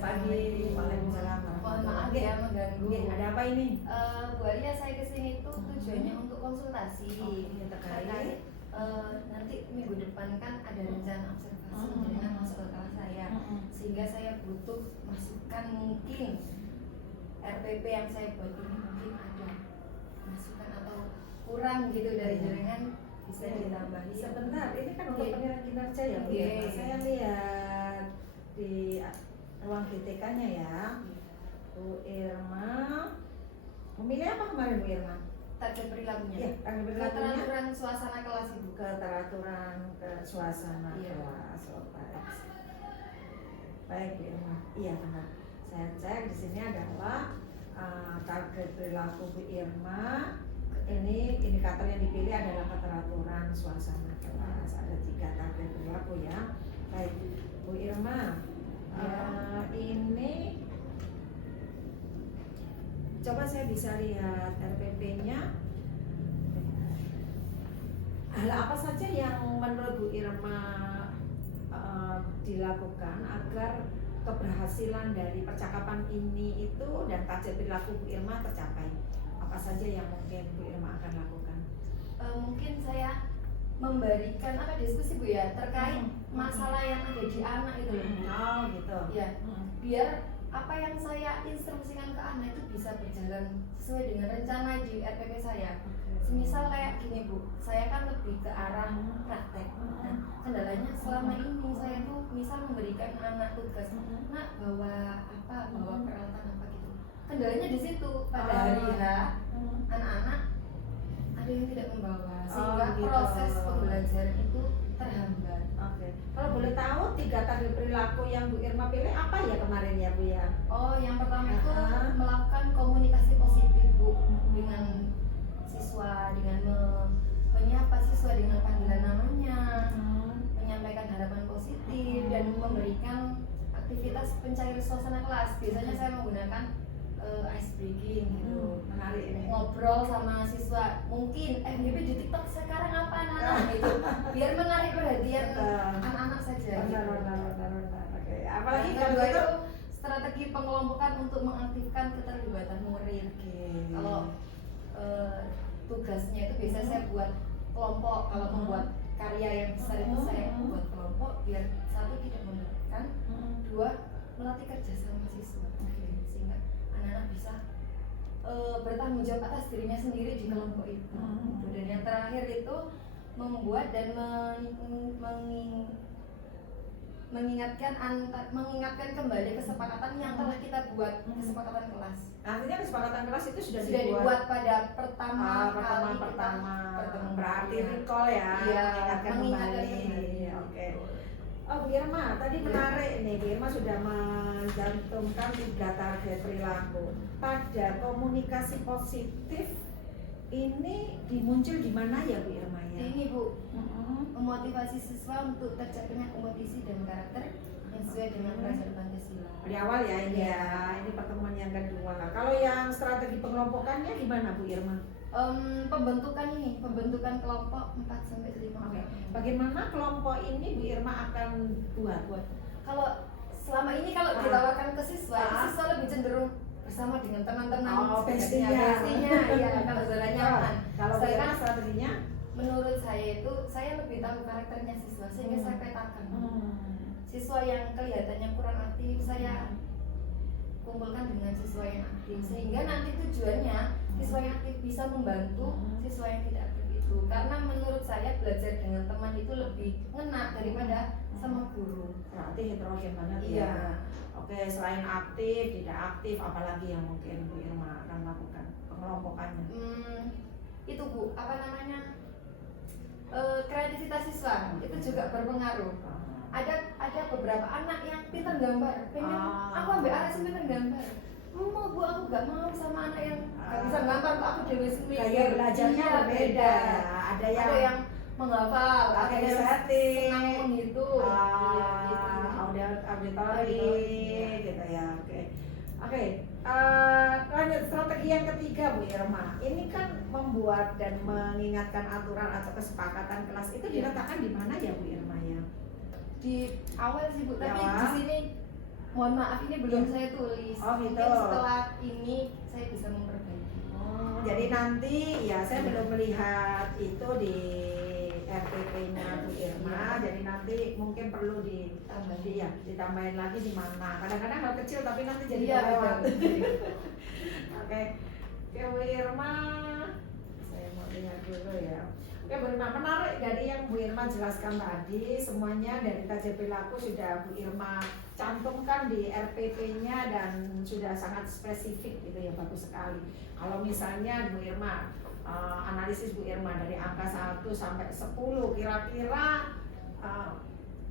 pagi. Waalaikumsalam. Mohon maaf ya mengganggu. Ada apa ini? Bu Alia, saya kesini itu tujuannya untuk konsultasi terkait nanti minggu depan kan ada rencana observasi dengan masuk ke kelas saya, sehingga saya butuh masukan. Mungkin RPP yang saya buat ini mungkin ada masukan atau kurang gitu dari jaringan, bisa ditambahi. Sebentar, ini kan untuk penilaian kinerja ya Bu. Saya lihat di ruang GTK-nya ya. Bu Irma memilih apa kemarin Bu Irma? Target perilakunya. Iya, target perilakunya. Keteraturan suasana kelas Ibu. Keteraturan suasana kelas. Baik Bu Irma. Iya benar. Saya cek di sini adalah target perilaku Bu Irma. Ini indikator yang dipilih adalah keteraturan suasana kelas. Ada 3 target perilaku ya. Baik Bu Irma. Ini coba saya bisa lihat RPP-nya. Hal apa saja yang menurut Bu Irma dilakukan agar keberhasilan dari percakapan ini itu dan target perilaku Bu Irma tercapai? Apa saja yang mungkin Bu Irma akan lakukan? Mungkin saya memberikan diskusi Bu ya terkait masalah yang ada di anak itu loh. Oh gitu. Ya, biar apa yang saya instruksikan ke anak itu bisa berjalan sesuai dengan rencana di RPP saya. Semisal kayak gini Bu, saya kan lebih ke arah praktek. Nah, kendalanya selama ini saya tuh misal memberikan anak tugas, nak bawa peralatan apa gitu. Kendalanya di situ pada hari H anak-anak ada yang tidak membawa, sehingga proses pembelajaran itu terhambat. Kalau boleh tahu 3 target perilaku yang Bu Irma pilih apa ya kemarin ya Bu ya? Oh, yang pertama itu melakukan komunikasi positif Bu dengan siswa, dengan menyapa siswa dengan panggilan namanya, menyampaikan harapan positif dan memberikan aktivitas pencair suasana kelas. Biasanya saya menggunakan ice breaking gitu, menarik ini. Ngobrol sama siswa, mungkin FYP di TikTok sekarang apa anak-anak gitu, biar menarik perhatian anak-anak saja. Benar. Oke. Apalagi yang kedua itu strategi pengelompokan untuk mengaktifkan keterlibatan murid. Kalau tugasnya itu biasanya saya buat kelompok. Kalau membuat karya yang besar itu saya buat kelompok biar satu tidak memberatkan, dua melatih kerja sama siswa, sehingga anak-anak bisa bertanggung jawab atas dirinya sendiri di kelompok itu. Dan yang terakhir itu membuat dan mengingatkan kembali kesepakatan yang telah kita buat, kesepakatan kelas. Artinya kesepakatan kelas itu sudah dibuat pada pertama kali berarti recall ya, mengingatkan kembali. Oke. Oh Bu Irma, tadi menarik nih, Bu Irma sudah mencantumkan 3 target perilaku. Pada komunikasi positif ini dimuncul di mana ya Bu Irma ya? Ini Bu, memotivasi siswa untuk tercapainya kompetisi dan karakter yang sesuai dengan pelajaran Pancasila. Di awal ya ini ya, ini pertemuan yang kedua. Kalau yang strategi pengelompokannya gimana Bu Irma? Pembentukan kelompok 4-5 orang. Bagaimana kelompok ini Bu Irma akan buat? Kalau selama ini kalau ditawarkan ke siswa, siswa lebih cenderung bersama dengan teman-teman pastinya ya, kalau zona nyaman. Kalau saya strateginya menurut saya itu saya lebih tahu karakternya siswa, sehingga saya petakan. Siswa yang kelihatannya kurang aktif saya kumpulkan dengan siswa yang aktif, sehingga nanti tujuannya siswa yang aktif bisa membantu siswa yang tidak aktif itu. Karena menurut saya belajar dengan teman itu lebih ngena daripada sama guru. Berarti heterogen banget ya. Oke, selain aktif, tidak aktif, apalagi yang mungkin Bu Irma akan lakukan pengelompokannya? Itu Bu, kreativitas siswa itu juga berpengaruh. Ada beberapa anak yang pintar gambar, pengen aku ambil arah sini pintar gambar. Mau Bu, aku gak mau sama anak yang gak bisa gambar, aku dewe sendiri. Gaya belajarnya berbeda. Ada yang menghafal, ada yang senang menghitung. Auditori gitu ya. Oke. Lanjut strategi yang ketiga Bu Irma. Ini kan membuat dan mengingatkan aturan atau kesepakatan kelas itu diletakkan di mana ya Bu Irma ya? Di awal sih Bu, tapi di sini mohon maaf ini belum saya tulis. Oh, gitu. Mungkin setelah ini saya bisa memperbaiki. Jadi nanti ya saya belum melihat itu di RPP-nya Bu Irma, jadi nanti mungkin perlu ditambahin lagi di mana. Kadang-kadang hal kecil tapi nanti jadi kelewat. Oke, Bu Irma, saya mau lihat dulu ya. Oke Bu Irma, menarik dari yang Bu Irma jelaskan tadi, semuanya dari kajian perilaku sudah Bu Irma cantumkan di RPP-nya dan sudah sangat spesifik gitu ya, bagus sekali. Kalau misalnya Bu Irma analisis Bu Irma dari angka 1 sampai 10, kira-kira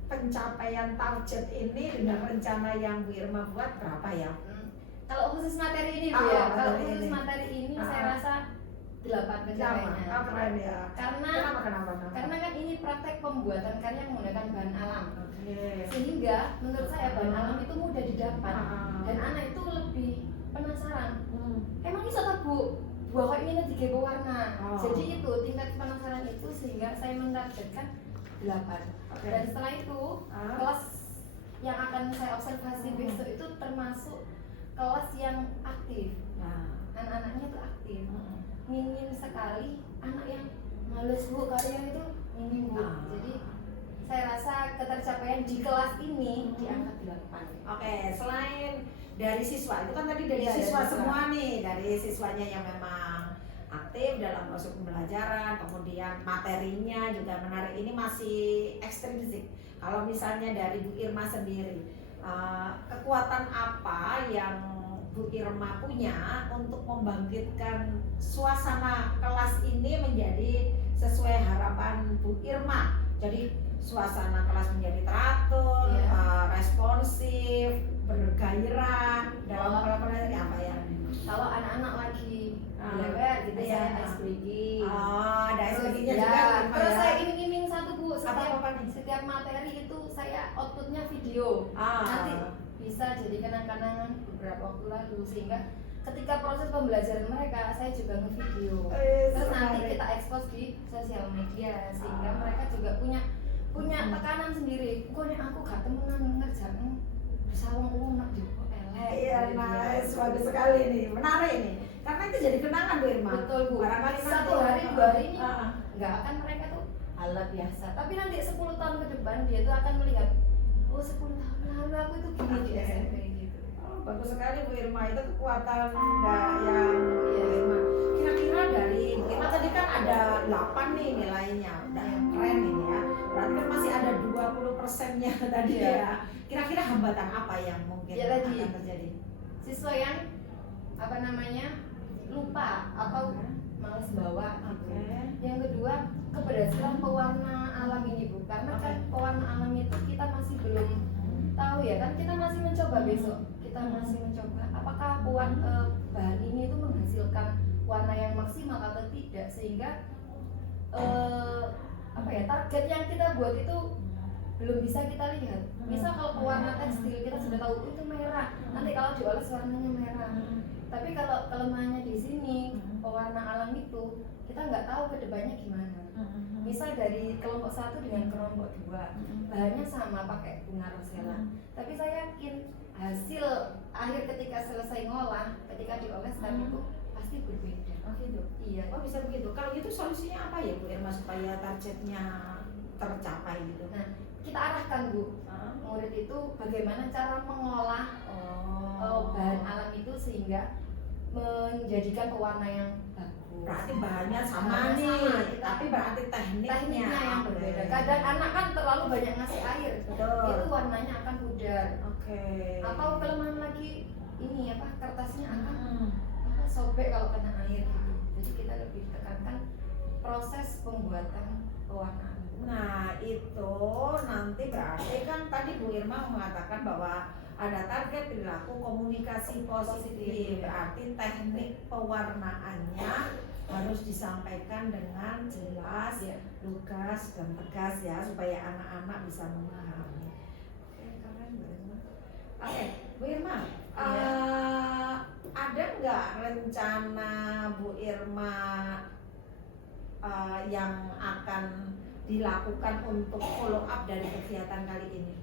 pencapaian target ini dengan rencana yang Bu Irma buat berapa ya? Kalau khusus materi ini Bu ya, kalau khusus materi ini saya rasa 8 pencapaiannya. Keren ya. Kenapa? Karena kan ini praktek pembuatan karya menggunakan bahan alam. Sehingga menurut saya bahan alam itu mudah didapat dan anak itu lebih penasaran. Emang bisa tak Bu? Buah kok ini tiga warna. Jadi itu tingkat penasaran itu sehingga saya mentargetkan 8. Dan setelah itu kelas yang akan saya observasi besok itu termasuk kelas yang aktif. Anak-anaknya itu aktif. Minim sekali anak yang males Bu karya itu minim Bu. Jadi saya rasa ketercapaian di kelas ini di angka 8. Oke, selain dari siswa, itu kan tadi dari siswa semua nih, dari siswanya yang memang aktif dalam proses pembelajaran, kemudian materinya juga menarik, ini masih ekstrinsik. Kalau misalnya dari Bu Irma sendiri, kekuatan apa yang Bu Irma punya untuk membangkitkan suasana kelas ini menjadi sesuai harapan Bu Irma? Jadi suasana kelas menjadi teratur, responsif, bergairah dalam pelajaran ini apa ya? Kalau anak-anak lagi belajar gitu saya SPG. Ada SPG-nya juga. Terus saya iming-iming satu Bu, apa setiap materi itu saya outputnya video. Nanti bisa jadi kenang-kenangan beberapa waktu lalu sehingga ketika proses pembelajaran mereka saya juga ngevideo. Terus nanti kita expose di sosial media sehingga mereka juga punya tekanan sendiri. Kok aku gak temenan ngerjain bersawang nak juga elek. Iya, nice, bagus sekali nih, menarik nih. Karena itu jadi kenangan Bu Irma. Betul Bu. Barangkali satu hari 2 hari ini nggak akan mereka tuh hal biasa. Tapi nanti 10 tahun ke depan dia tuh akan melihat, oh 10 tahun lalu aku itu gini di SMP gitu. Bagus sekali Bu Irma, itu kekuatan yang Bu Irma. Kira-kira dari Bu Irma tadi kan ada 8 nih nilainya, udah keren ini ya. Berarti kan masih ada 20%-nya tadi ya. Kira-kira hambatan apa yang mungkin akan terjadi? Siswa yang lupa atau males bawa gitu. Yang kedua, keberhasilan pewarna alam ini Bu, karena kan pewarna alam itu kita masih belum tahu ya kan, kita masih mencoba besok. Kita masih mencoba apakah bahan ini itu menghasilkan warna yang maksimal atau tidak, sehingga target yang kita buat itu belum bisa kita lihat. Misal kalau pewarna tekstil kita sudah tahu itu merah, nanti kalau dioles warnanya merah. Tapi kalau kelemahannya di sini pewarna alam itu kita nggak tahu kedepannya gimana. Misal dari kelompok 1 dengan kelompok 2 bahannya sama pakai bunga rosella, tapi saya yakin hasil akhir ketika selesai ngolah, ketika dioles tadi itu pasti berbeda. Oh gitu? Iya. Oh bisa begitu. Kalau gitu solusinya apa ya Bu Irma supaya targetnya tercapai gitu? Nah, kita arahkan Bu, murid itu bagaimana cara mengolah bahan alam itu sehingga menjadikan pewarna yang bagus. Berarti bahannya sama nih, tapi berarti tekniknya yang berbeda. Kadang anak kan terlalu banyak ngasih air, itu warnanya akan pudar. Atau kelemahan lagi ini kertasnya akan sobek kalau kena air gitu. Jadi kita lebih tekankan proses pembuatan pewarnaan. Nah itu nanti berarti kan tadi Bu Irma mengatakan bahwa ada target perilaku komunikasi positif, berarti teknik pewarnaannya harus disampaikan dengan jelas, lugas dan tegas ya supaya anak-anak bisa memahami. Keren Bu Irma. Bu Irma, ada nggak rencana Bu Irma yang akan dilakukan untuk follow up dari kegiatan kali ini?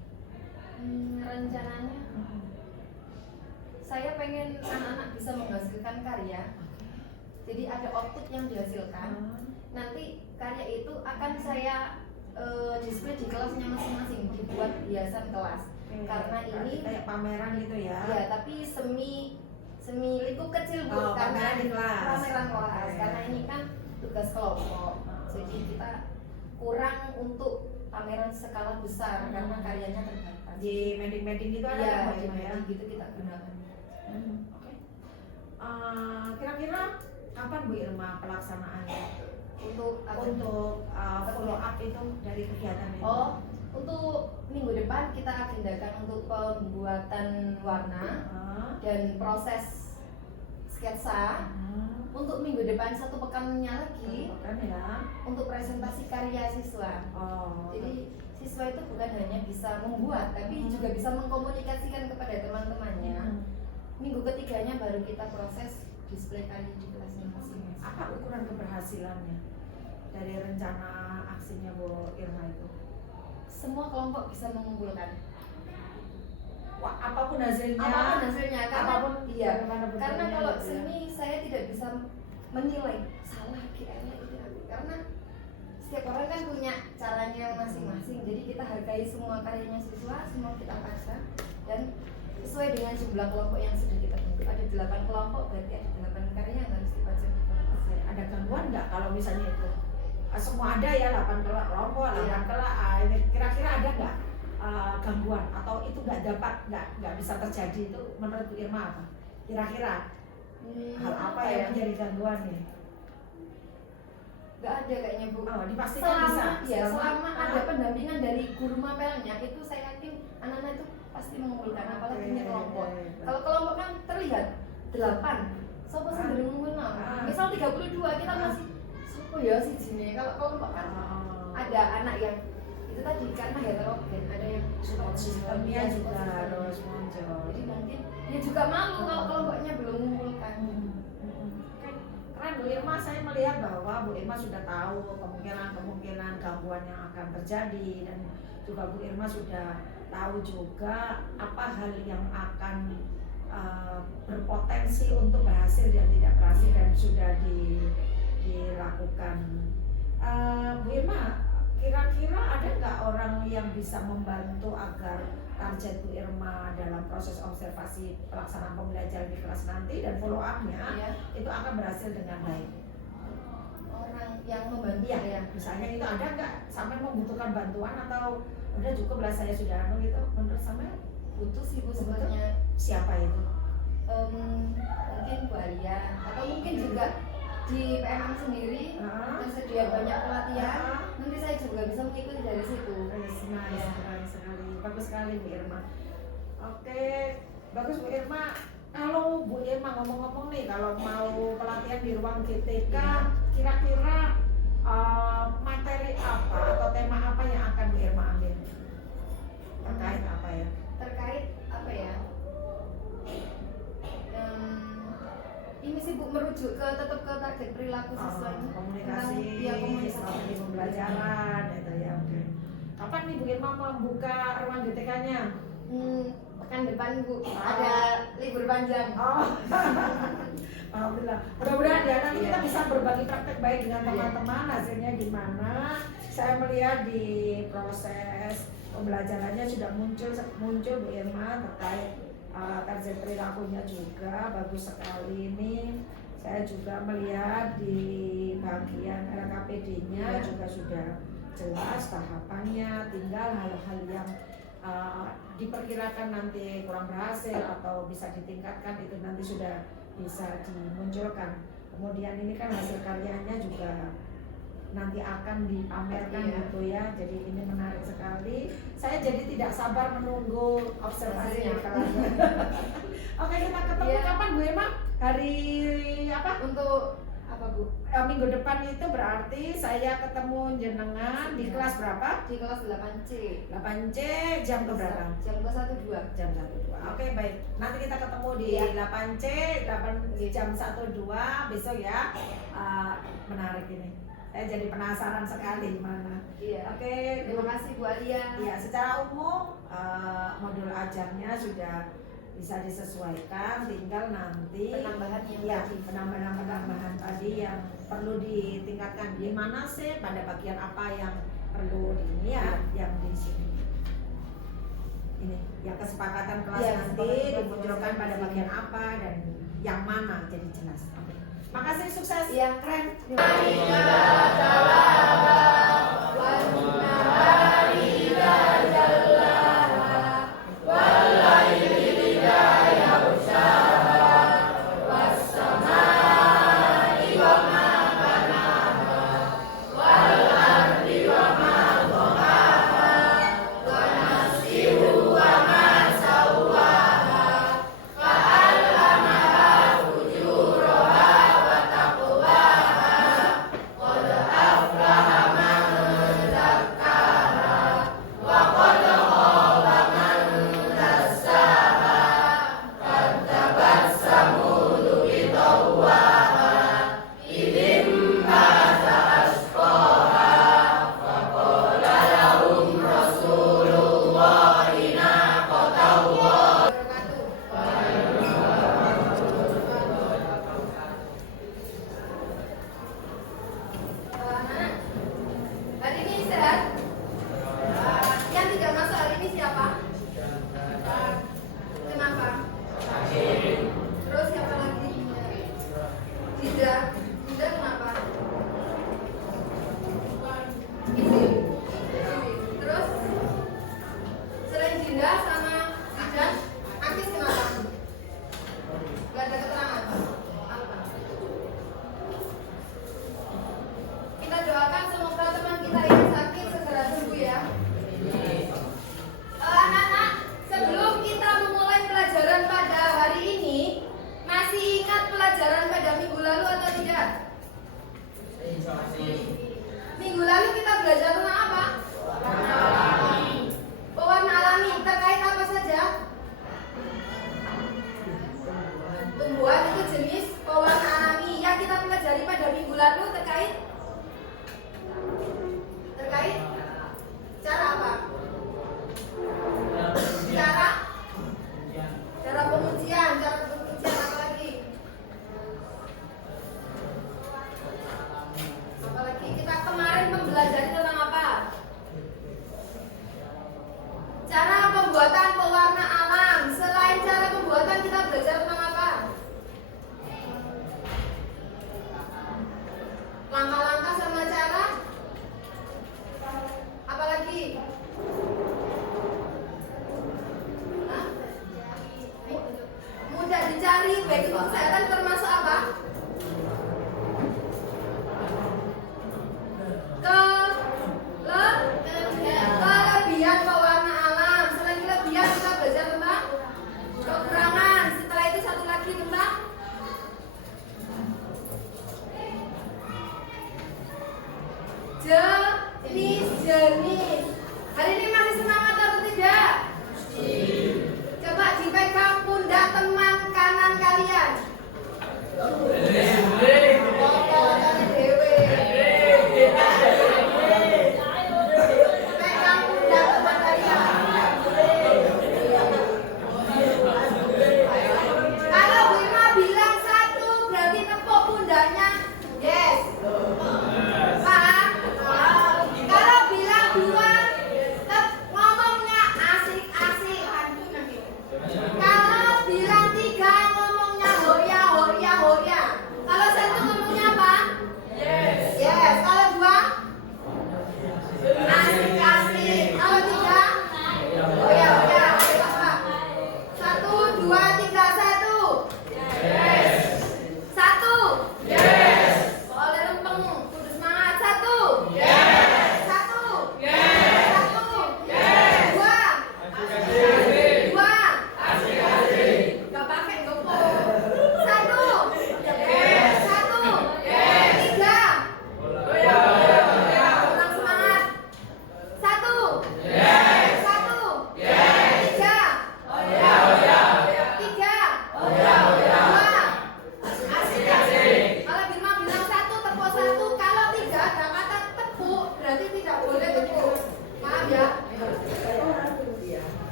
Rencananya saya pengen anak-anak bisa menghasilkan karya. Jadi ada output yang dihasilkan. Nanti karya itu akan saya display di kelasnya masing-masing, dibuat hiasan kelas. Karena ini kayak pameran gitu ya. Ya, tapi semi lingkup kecil Bu, pameran di kelas. Pameran kelas. Karena ini kan tugas kelompok. Jadi kita kurang untuk pameran skala besar karena karyanya terbatas. Di meeting-meeting itu ada ya, kan ya? gitu kita gunakan. Oke. Kira-kira kapan Bu Irma pelaksanaannya? Untuk follow up itu dari kegiatan itu? Oh, untuk minggu depan kita agendakan untuk pembuatan warna dan proses sketsa. Untuk minggu depan 1 pekannya lagi untuk presentasi karya siswa. Jadi siswa itu bukan hanya bisa membuat, tapi juga bisa mengkomunikasikan kepada teman-temannya. Minggu ketiganya baru kita proses display karya di kelasnya masing-masing. Apa ukuran keberhasilannya dari rencana aksinya Bu Irma itu? Semua kelompok bisa mengumpulkan. Wah, apapun hasilnya. Karena iya. Karena Kalau seni saya tidak bisa menilai salah GL itu, karena setiap orang kan punya caranya masing-masing. Jadi kita hargai semua karyanya siswa, semua kita paksa dan sesuai dengan jumlah kelompok yang sudah kita bentuk. Ada 8 kelompok, berarti ada 8 karya yang harus dipajang di kelompok saya. Ada gangguan nggak kalau misalnya itu? Semua ada ya, 8 kelompok, 8 kelas. Kira-kira ada nggak gangguan atau itu nggak bisa terjadi? Itu menurut Bu Irma apa? Kira-kira hal apa yang menjadi gangguan nih? Nggak ada kayaknya Bu. Dipastikan bisa. Selama ada pendampingan dari guru mapelnya, itu saya yakin anak-anak itu pasti mengumpulkan, apalagi ini kelompok. Kalau kelompok kan terlihat 8, sopo sendiri mengenal. Misal 32 kita masih sopo ya si jine. Kalau kelompok kan ada anak yang itu tadi karena heterogen, ada yang sistemnya juga harus muncul. Jadi mungkin dia juga malu kalau kelompoknya belum mengumpulkan. Keren Bu Irma, saya melihat bahwa Bu Irma sudah tahu kemungkinan gangguan yang akan terjadi, dan juga Bu Irma sudah tahu juga apa hal yang akan berpotensi untuk berhasil dan tidak berhasil dan sudah dilakukan. Bu Irma, kira-kira ada nggak orang yang bisa membantu agar target Bu Irma dalam proses observasi pelaksanaan pembelajaran di kelas nanti dan follow up-nya itu akan berhasil dengan baik? Orang yang membantu ya, misalnya itu ada nggak sampai membutuhkan bantuan atau udah cukup lah saya sudah gitu? Menurut sampai butuh sih Bu sebenarnya. Siapa itu? Mungkin Bu Alia atau mungkin juga di PMM sendiri tersedia banyak pelatihan. Nanti saya juga bisa mengikuti dari situ. Bagus sekali Bu Irma. Oke, bagus Bu Irma. Kalau Bu Irma ngomong-ngomong nih, kalau mau pelatihan di ruang GTK, kira-kira materi apa atau tema apa yang akan Bu Irma ambil? Terkait apa ya? Terkait apa ya? Ini sih Bu, merujuk tetap ke target perilaku siswa, komunikasi, strategi pembelajaran itu ya. Oke. Kapan nih Bu Irma membuka ruang GTK-nya? Pekan depan Bu, ada libur panjang. Alhamdulillah. Mudah-mudahan ya nanti kita bisa berbagi praktek baik dengan teman-teman. Hasilnya gimana? Saya melihat di proses pembelajarannya sudah muncul Bu Irma terkait target perilakunya juga bagus sekali ini. Saya juga melihat di bagian LKPD-nya juga sudah jelas tahapannya, tinggal hal-hal yang diperkirakan nanti kurang berhasil atau bisa ditingkatkan itu nanti sudah bisa dimunculkan. Kemudian ini kan hasil karyanya juga nanti akan dipamerkan gitu ya. Jadi ini menarik sekali. Saya jadi tidak sabar menunggu observasinya. Oke, kita ketemu kapan Bu Irma? Hari apa? Untuk apa Bu? Minggu depan itu berarti saya ketemu jenengan di kelas berapa? Di kelas 8C. 8C jam berapa? Jam ke 12. Jam 12. Oke, baik. Nanti kita ketemu di 8C jam 12 besok ya. Menarik ini. Saya jadi penasaran sekali gimana. Iya. Oke, Terima kasih Bu Alia. ya secara umum modul ajarnya sudah bisa disesuaikan, tinggal nanti Penambahan yang ya tadi. penambahan tadi yang perlu ditingkatkan di mana sih, pada bagian apa yang perlu di ini ya, yang di sini. Ini yang kesepakatan kelas Iya, nanti kesepakatan kelas dimunculkan pada nanti. bagian apa dan yang mana jadi jelas. Oke. Makasih, sukses. Iya. Keren.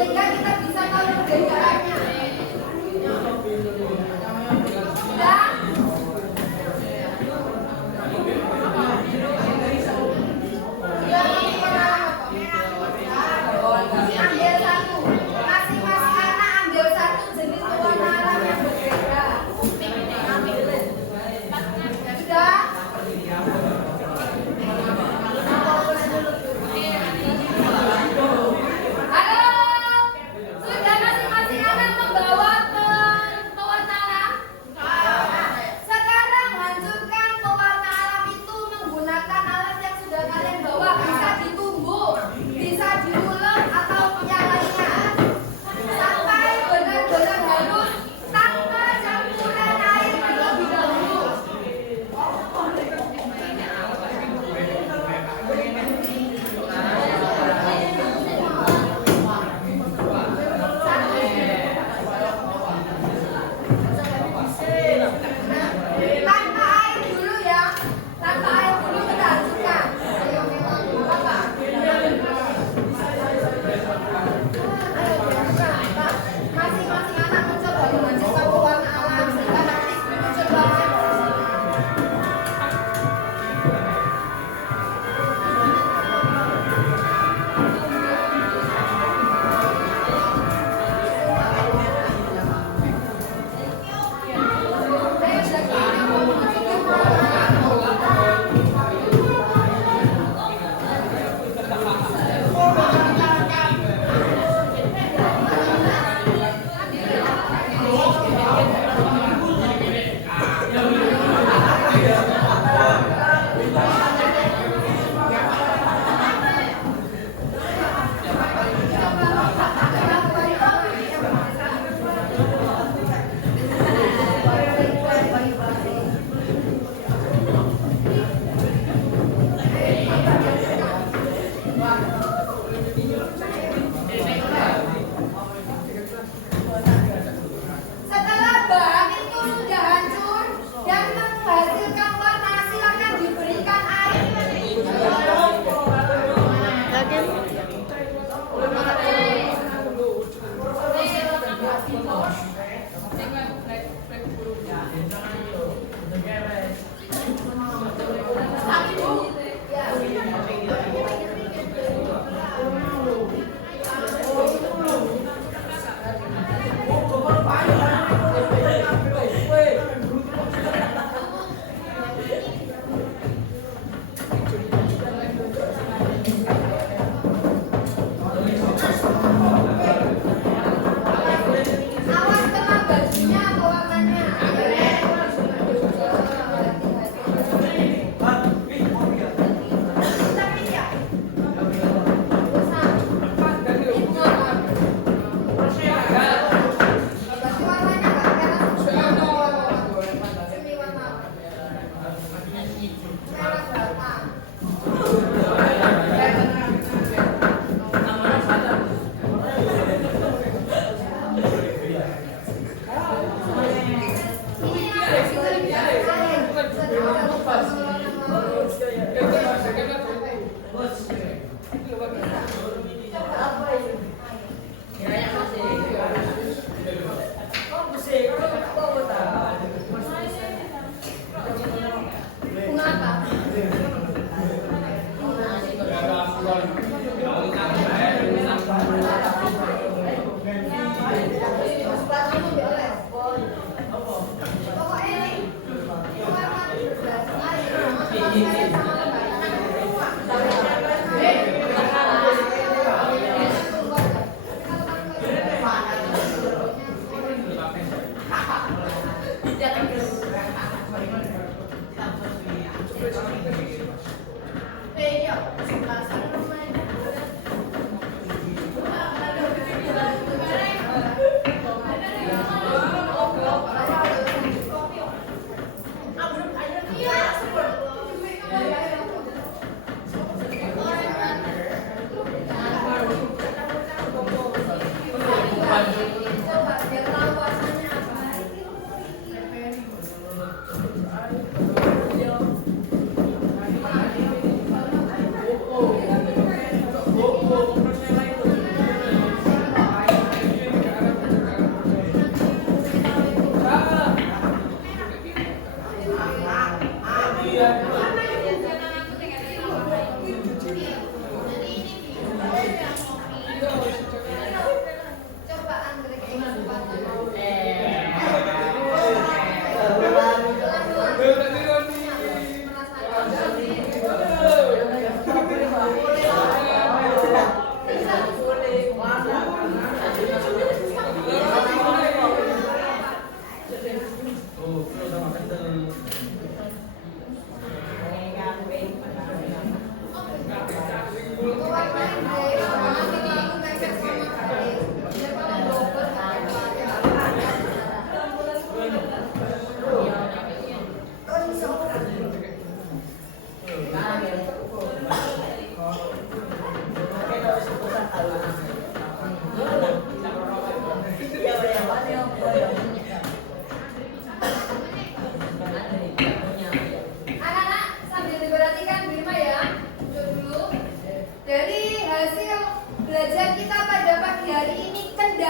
sehingga kita bisa tahu perbedaannya. Dan ambil satu, masing-masing anak ambil satu jenis pewarna alam yang berbeda. Sudah? Halo, sudah masing-masing anak membawa pewarna alam? Sekarang hancurkan pewarna alam itu menggunakan alat yang sudah kalian bawa. Bisa ditumbuk, bisa diulek atau yang lainnya. Sampai benar-benar halus tanpa campuran air terlebih dahulu. Tanpa air dulu ya, tanpa air dulu kita hancurkan. Ayo, apa? Masing-masing anak mencoba menghancurkan pewarna alam sehingga nanti muncul warna. Setelah bahan itu sudah hancur dan menghasilkan warna, silakan diberikan air. Ya.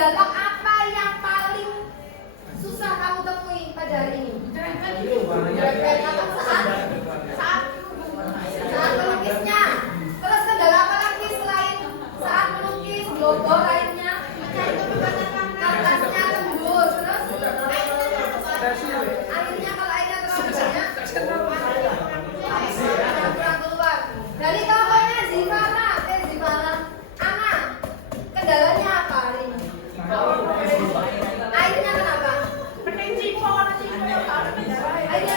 kendala apa yang paling susah kamu temui pada hari ini? Saat melukisnya. Terus kendala apa lagi selain saat melukis, logo lainnya? Kertasnya tembus. Terus akhirnya kalau airnya terlalu banyak keluar. Dari kelompoknya Zivara, Ana, kendalanya apa hari ini? Airnya kenapa? Airnya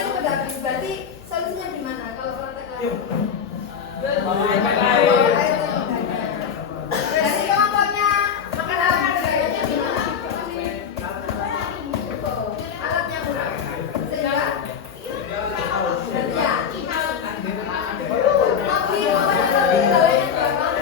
itu habis. Berarti solusinya gimana kalau praktek lagi? Dari kelompoknya kendalanya gimana? Alatnya kurang. Sehingga berarti ya. Tapi kendalanya berapa?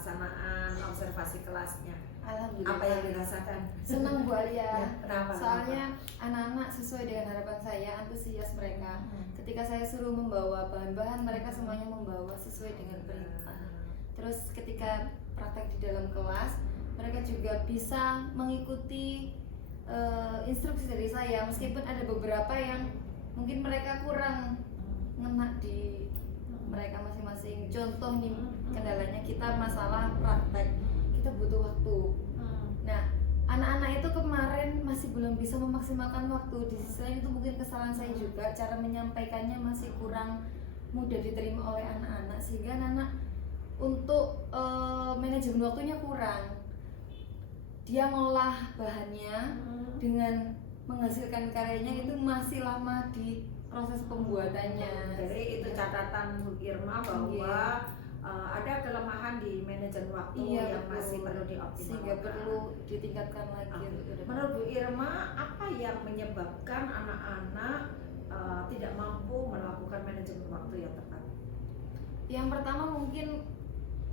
pelaksanaan observasi kelasnya? Alhamdulillah. Apa yang dirasakan? Senang Bu Alia. Kenapa? Soalnya anak-anak sesuai dengan harapan saya, antusias mereka. Ketika saya suruh membawa bahan-bahan, mereka semuanya membawa sesuai dengan perintah. Terus ketika praktek di dalam kelas, mereka juga bisa mengikuti instruksi dari saya, meskipun ada beberapa yang mungkin mereka kurang ngena di mereka masing-masing. Contoh nih, kendalanya kita masalah praktek, kita butuh waktu. Nah, anak-anak itu kemarin masih belum bisa memaksimalkan waktu. Di sisi lain itu mungkin kesalahan saya juga, cara menyampaikannya masih kurang mudah diterima oleh anak-anak, sehingga anak untuk manajemen waktunya kurang. Dia ngolah bahannya dengan menghasilkan karyanya itu masih lama di proses pembuatannya. Jadi itu catatan Bu Irma bahwa ada kelemahan di manajemen waktu yang betul. masih perlu dioptimalkan. Sehingga perlu ditingkatkan lagi. Menurut Bu Irma, apa yang menyebabkan anak-anak tidak mampu melakukan manajemen waktu yang tepat? Yang pertama mungkin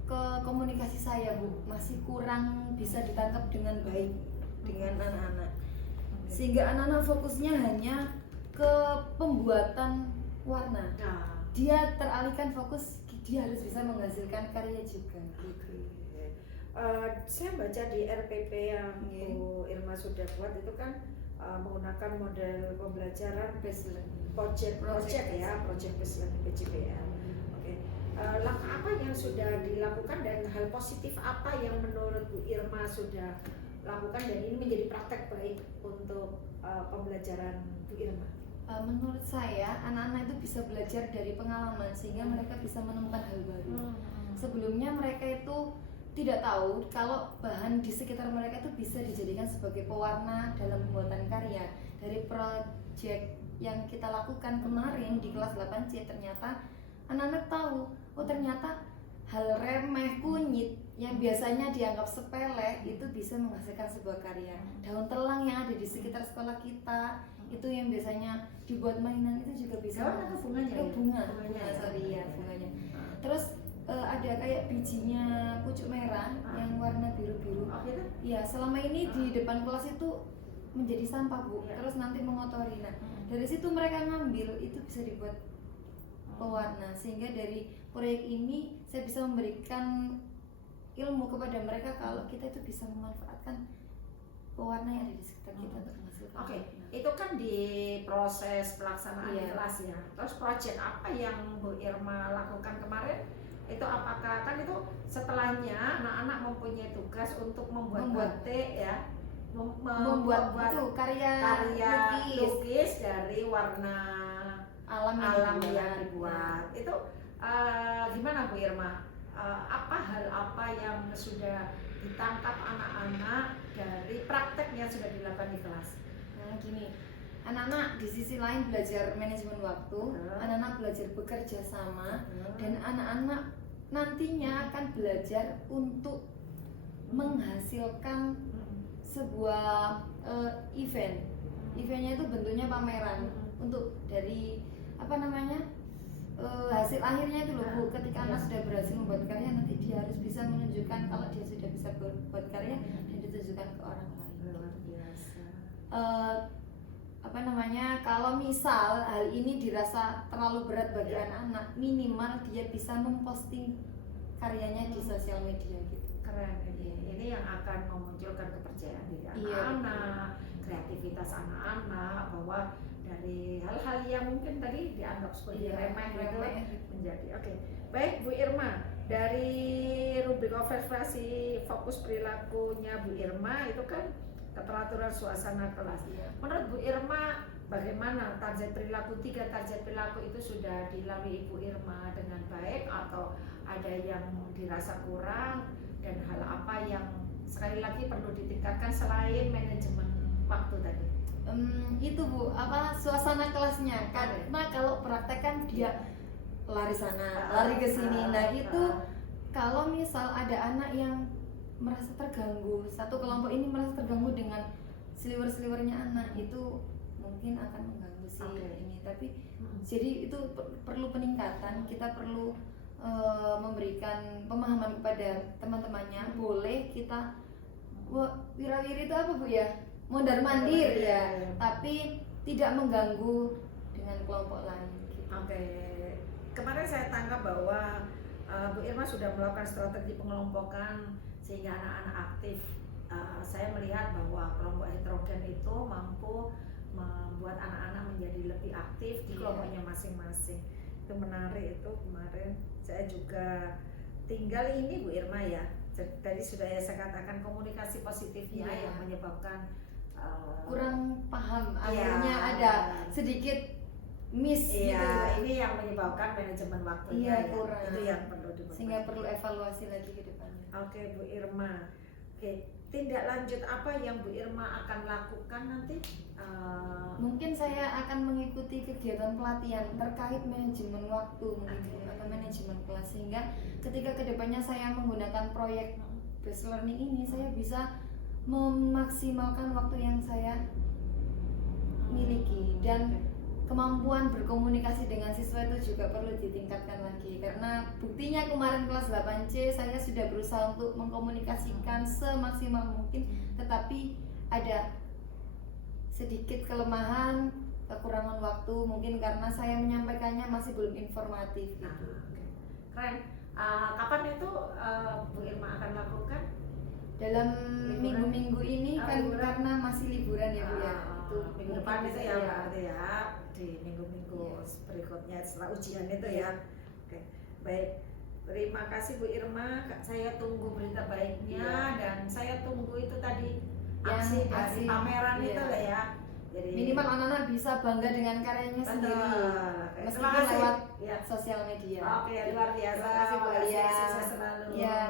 ke komunikasi saya, Bu, masih kurang bisa ditangkap dengan baik dengan anak-anak. Sehingga anak-anak fokusnya hanya ke pembuatan warna. Dia teralihkan fokus, dia harus bisa menghasilkan karya juga. Saya baca di RPP yang Bu Irma sudah buat itu kan menggunakan model pembelajaran Based learning. project ya, project based learning PJBL. Oke. Langkah apa yang sudah dilakukan dan hal positif apa yang menurut Bu Irma sudah lakukan dan ini menjadi praktek baik untuk pembelajaran Bu Irma? Menurut saya, anak-anak itu bisa belajar dari pengalaman sehingga mereka bisa menemukan hal baru. Sebelumnya mereka itu tidak tahu kalau bahan di sekitar mereka itu bisa dijadikan sebagai pewarna dalam pembuatan karya. Dari proyek yang kita lakukan kemarin di kelas 8C, ternyata anak-anak tahu, oh ternyata hal remeh kunyit yang biasanya dianggap sepele itu bisa menghasilkan sebuah karya. Daun telang yang ada di sekitar sekolah kita itu yang biasanya dibuat mainan itu juga bisa. Bunganya. Bunganya. Terus ada kayak bijinya pucuk merah yang warna biru-biru. Ya, selama ini di depan kelas itu menjadi sampah, Bu. Terus nanti mengotori. Nah, dari situ mereka ngambil itu bisa dibuat pewarna. Sehingga dari proyek ini saya bisa memberikan ilmu kepada mereka kalau kita itu bisa memanfaatkan pewarna yang ada di sekitar kita untuk menghasilkan. Oke, itu kan di proses pelaksanaan di kelas ya. Terus proyek apa yang Bu Irma lakukan kemarin? Itu apakah kan itu setelahnya anak-anak mempunyai tugas untuk membuat batik ya, membuat itu karya lukis dari warna alam yang dibuat. Itu gimana Bu Irma? Hal apa yang sudah ditangkap anak-anak dari praktek yang sudah dilakukan di kelas? Nah, gini, anak-anak di sisi lain belajar manajemen waktu, anak-anak belajar bekerja sama, dan anak-anak nantinya akan belajar untuk menghasilkan sebuah event. Eventnya itu bentuknya pameran untuk dari hasil akhirnya itu loh, Bu. Ketika anak sudah berhasil membuat karya, nanti dia harus bisa menunjukkan kalau dia sudah bisa berbuat karya dan ditunjukkan ke orang lain. Luar biasa. Kalau misal hal ini dirasa terlalu berat bagi anak-anak, minimal dia bisa memposting karyanya di sosial media gitu. Keren ini yang akan memunculkan kepercayaan diri anak-anak, kreativitas anak-anak, bahwa dari hal-hal yang mungkin tadi dianggap sebagai remeh menjadi Baik Bu Irma, dari rubrik observasi fokus perilakunya Bu Irma itu kan keteraturan suasana kelas. Menurut Bu Irma, bagaimana target perilaku 3 target perilaku itu sudah dilalui Ibu Irma dengan baik atau ada yang dirasa kurang, dan hal apa yang sekali lagi perlu ditingkatkan selain manajemen waktu tadi? Itu Bu, suasana kelasnya, karena kalau praktek kan dia lari sana, lari ke sini. Nah itu kalau misal ada anak yang merasa terganggu, satu kelompok ini merasa terganggu dengan seliwer-seliwernya anak, itu mungkin akan mengganggu ini. Tapi jadi itu perlu peningkatan, kita perlu memberikan pemahaman kepada teman-temannya, boleh kita wirawiri itu apa Bu ya? Mondar mandir ya, tapi tidak mengganggu dengan kelompok lain. Gitu. Oke. Kemarin saya tangkap bahwa Bu Irma sudah melakukan strategi pengelompokan sehingga anak-anak aktif. Saya melihat bahwa kelompok heterogen itu mampu membuat anak-anak menjadi lebih aktif di kelompoknya masing-masing. Itu menarik. Itu kemarin saya juga tinggal ini Bu Irma ya. Tadi sudah ya saya katakan komunikasi positifnya yang menyebabkan kurang paham, akhirnya ada sedikit miss gitu. Ini yang menyebabkan manajemen waktunya kurang. Itu yang perlu diperbaiki. Sehingga perlu evaluasi lagi ke depannya. Oke Bu Irma. Oke, tindak lanjut apa yang Bu Irma akan lakukan nanti? Mungkin saya akan mengikuti kegiatan pelatihan terkait manajemen waktu mungkin atau manajemen kelas, sehingga ketika kedepannya saya menggunakan proyek based learning ini, saya bisa memaksimalkan waktu yang saya miliki, dan kemampuan berkomunikasi dengan siswa itu juga perlu ditingkatkan lagi, karena buktinya kemarin kelas 8C saya sudah berusaha untuk mengkomunikasikan semaksimal mungkin, tetapi ada sedikit kelemahan, kekurangan waktu, mungkin karena saya menyampaikannya masih belum informatif gitu. Keren. Kapan itu Bu Irma akan lakukan? Dalam minggu-minggu ini kan karena masih liburan ya Bu ya. Itu minggu depan itu ya berarti ya, di minggu-minggu berikutnya setelah ujian itu ya. Oke. Baik. Terima kasih Bu Irma. Saya tunggu berita baiknya dan saya tunggu itu tadi aksi dari pameran itu lah ya. Jadi minimal anak-anak bisa bangga dengan karyanya sendiri, meskipun lewat sosial media. Oke, luar biasa. Terima kasih Bu Alia. Sukses selalu. Ya.